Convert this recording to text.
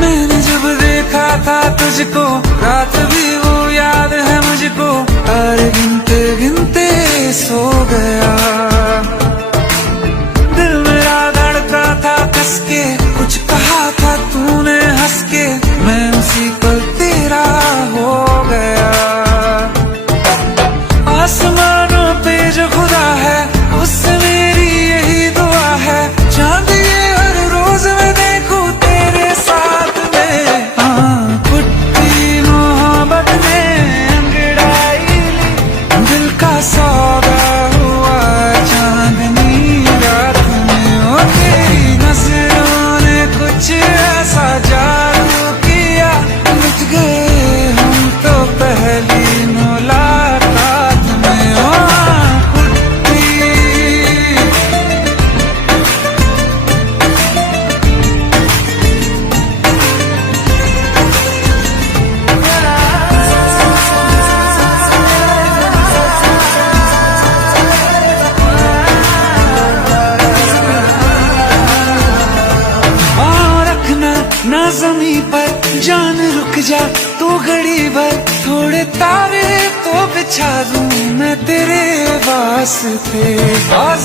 मैंने जब देखा था तुझको, रात भी वो याद है मुझको, तारे गिनते गिनते सो गया। दिल मेरा धड़का था कस के, कुछ कहा था तूने हंस के, मैं उसी पल तेरा हो गया। आसमानों पे जो खुदा है, उससे मेरी यही दुआ है, चांद ये हर रोज मैं देखूं तेरे साथ में। हाँ, कुट्टी मोहब्बत ने अंगड़ाई ली, दिल का सौदा हुआ चांदनी रात में। ओ तेरी नजरों ने कुछ ऐसा जादू किया, मिट गए हम तो पहली मुलाकात में। ओ ना जमी पर जान रुक जा तू घड़ी भर, थोड़े तारे तो बिछा दूं मैं तेरे वास्ते।